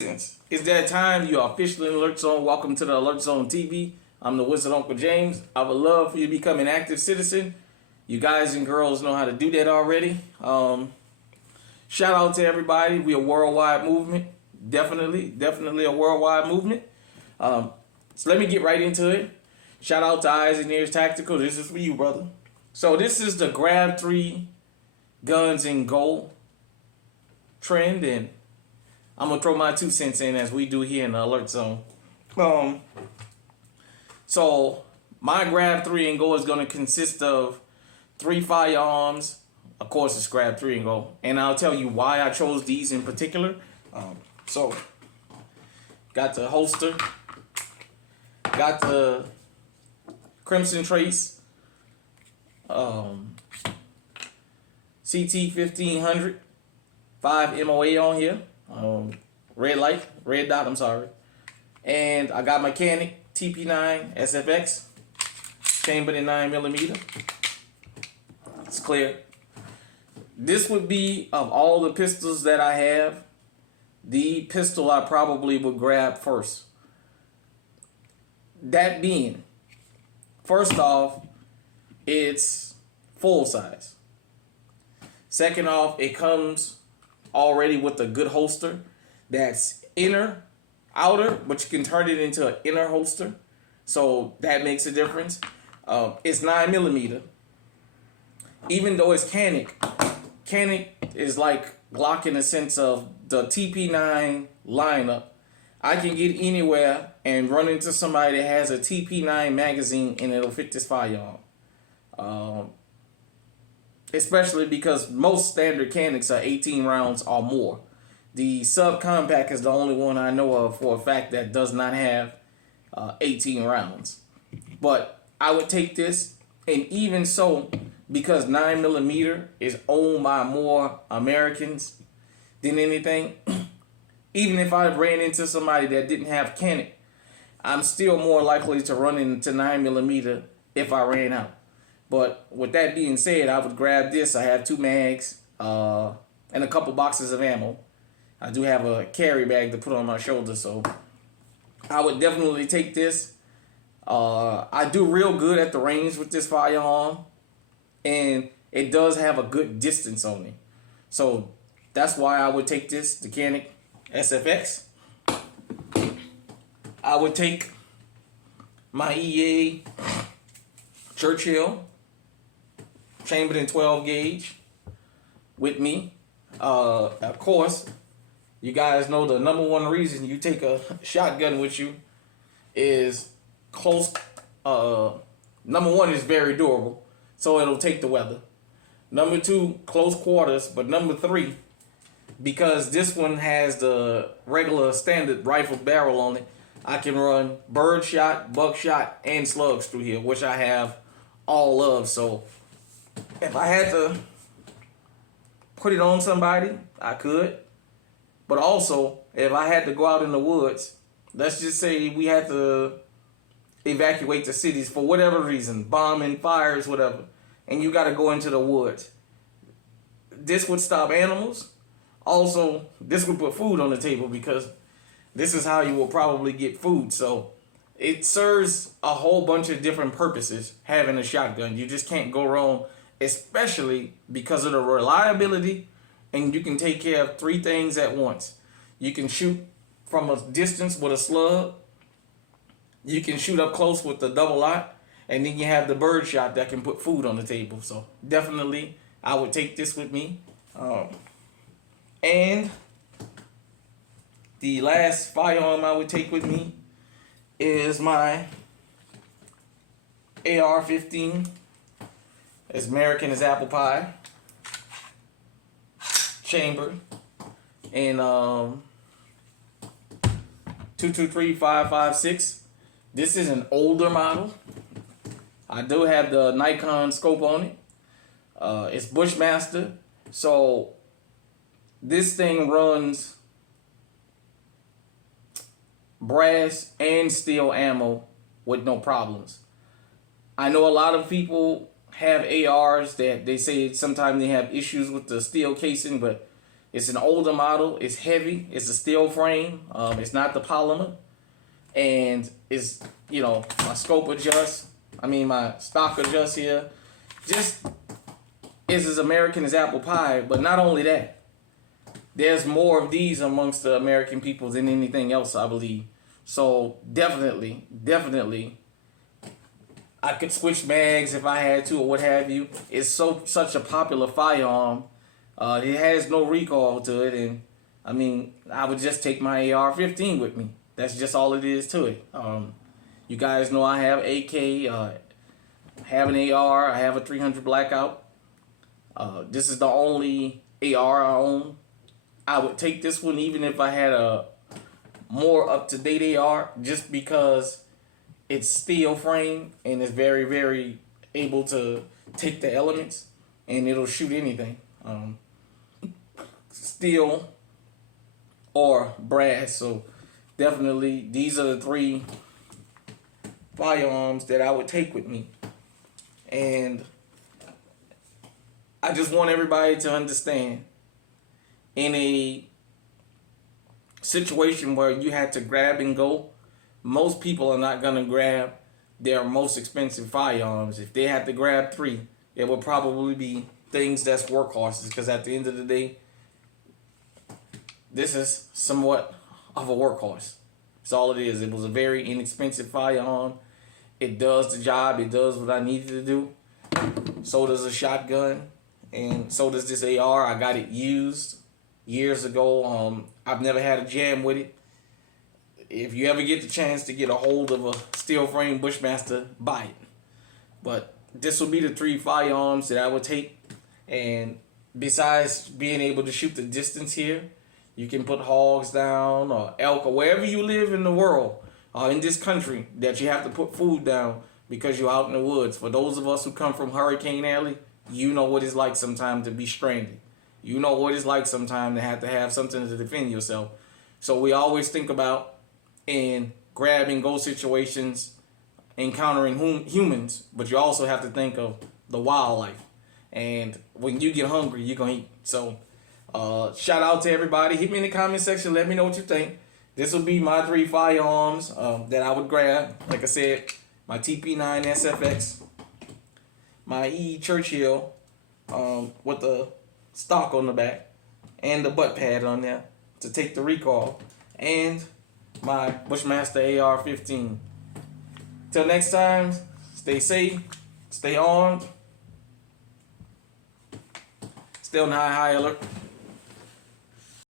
It's that time. You are officially in Alert Zone. Welcome to the Alert Zone TV. I'm the Wizard Uncle James. I would love for you to become an active citizen. You guys and girls know how to do that already. Shout out to everybody. We're a worldwide movement. Definitely a worldwide movement. So let me get right into it. Shout out to Eyes and Ears Tactical. This is for you, brother. So this is the grab 3 guns and go trend, and I'm gonna throw my 2 cents in as we do here in the Alert Zone. So my grab 3 and go is gonna consist of 3 firearms. Of course, it's grab 3 and go, and I'll tell you why I chose these in particular. So got the holster, got the Crimson Trace, CT 1500, 5 MOA on here. Red dot, I'm sorry. And I got Mechanic TP9 SFX, chambered in 9mm. It's clear. This would be, of all the pistols that I have, the pistol I probably would grab first. That being, first off, it's full size. Second off, it comes already with a good holster that's outer, but you can turn it into an inner holster, so that makes a difference. It's 9mm. Even though it's Canic is like Glock in the sense of the TP9 lineup. I can get anywhere and run into somebody that has a TP9 magazine and it'll fit this firearm. Especially because most standard Canics are 18 rounds or more. The subcompact is the only one I know of for a fact that does not have 18 rounds. But I would take this, and even so, because 9mm is owned by more Americans than anything, even if I ran into somebody that didn't have Canic, I'm still more likely to run into 9mm if I ran out. But with that being said, I would grab this. I have 2 mags and a couple boxes of ammo. I do have a carry bag to put on my shoulder, so I would definitely take this. I do real good at the range with this firearm, and it does have a good distance on it. So that's why I would take this, the Canic SFX. I would take my EA Churchill, chambered in 12 gauge, with me. Of course, you guys know the number one reason you take a shotgun with you is close. Number one is very durable, so it'll take the weather. Number 2, close quarters. But number 3, because this one has the regular standard rifle barrel on it, I can run birdshot, buckshot, and slugs through here, which I have all of. So if I had to put it on somebody, I could. But also, if I had to go out in the woods, let's just say we had to evacuate the cities for whatever reason, bombing, fires, whatever, and you got to go into the woods, this would stop animals. Also, this would put food on the table, because this is how you will probably get food. So it serves a whole bunch of different purposes, having a shotgun. You just can't go wrong, especially because of the reliability, and you can take care of 3 things at once. You can shoot from a distance with a slug, you can shoot up close with the double aught, and then you have the birdshot that can put food on the table. So definitely I would take this with me. And the last firearm I would take with me is my AR-15, as American as apple pie, chambered in 223-556. This is an older model. I do have the Nikon scope on it. It's Bushmaster, so this thing runs brass and steel ammo with no problems. I know a lot of people have ARs that they say sometimes they have issues with the steel casing, but It's an older model. It's heavy. It's a steel frame. It's not the polymer, and it's my scope adjust. My stock adjust here. Just is as American as apple pie. But not only that, there's more of these amongst the American people than anything else, I believe. So definitely, I could switch mags if I had to or what have you. It's such a popular firearm. It has no recoil to it, and I would just take my AR-15 with me. That's just all it is to it. You guys know I have AK, have an AR, I have a 300 Blackout. This is the only AR I own. I would take this one even if I had a more up-to-date AR, just because it's steel frame and it's very, very able to take the elements, and it'll shoot anything. Steel or brass. So definitely these are the 3 firearms that I would take with me. And I just want everybody to understand, in a situation where you had to grab and go, most people are not going to grab their most expensive firearms. If they had to grab 3, it would probably be things that's workhorses, because at the end of the day, this is somewhat of a workhorse. That's all it is. It was a very inexpensive firearm. It does the job. It does what I needed to do. So does a shotgun, and so does this AR. I got it used years ago. I've never had a jam with it. If you ever get the chance to get a hold of a steel frame Bushmaster, buy it. But this will be the 3 firearms that I would take. And besides being able to shoot the distance here, you can put hogs down or elk or wherever you live in the world or in this country that you have to put food down because you're out in the woods. For those of us who come from Hurricane Alley, you know what it's like sometimes to be stranded. You know what it's like sometimes to have something to defend yourself. So we always think about, in grab and go situations, encountering humans, but you also have to think of the wildlife. And when you get hungry, you're going to eat. So shout out to everybody. Hit me in the comment section. Let me know what you think. This will be my 3 firearms that I would grab. Like I said, my TP9 SFX, my EE Churchill with the stock on the back and the butt pad on there to take the recoil, and my Bushmaster AR-15. Till next time, stay safe, stay armed, stay on high alert.